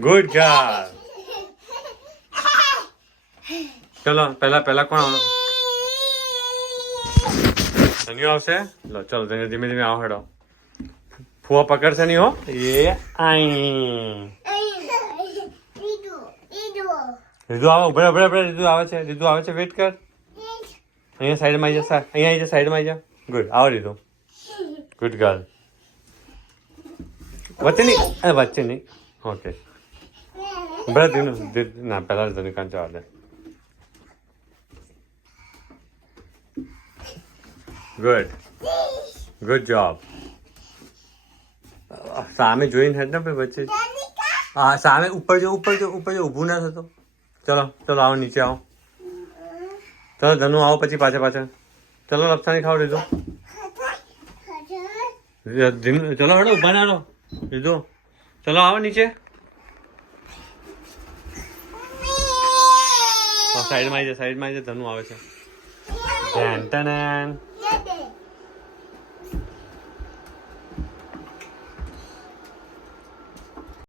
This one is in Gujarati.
Good girl. ચલો પહેલા કોણ આવવાનું? ધન્યુ આવશે. લો ચલો ધન્યુ ધીમે ધીમે આવો હેડો. ફુવા પકડશે નહીં હો. એ આઈ રીતુ આવે. ઉભરે રીતુ આવે છે. રીતુ આવે છે. વેઇટ કર. અહીંયા સાઈડમાં આવી જા. અહીંયા આવી જા. સાઈડમાં આવી જા. ગુડ. આવો રીતુ. Good girl. વચ્ચે નહીં. ઓકે. ઉભરે ધીનું ના પહેલા ધન્યુ કાન જવા દે. Good job. સામે જોઈને હેડ ને ભાઈ વચ્ચે. હા સામે ઉપર જો ઊભું ના થતો. ચલો આવો નીચે આવો. ચલો ધનુ આવો પછી પાછળ. ચલો લપસાની ખાવ લીધો. ચલો હેડો ઉભા ના રહો. લીધો. ચલો આવો નીચે. સાઈડમાં આવી જા. ધનુ આવે છે.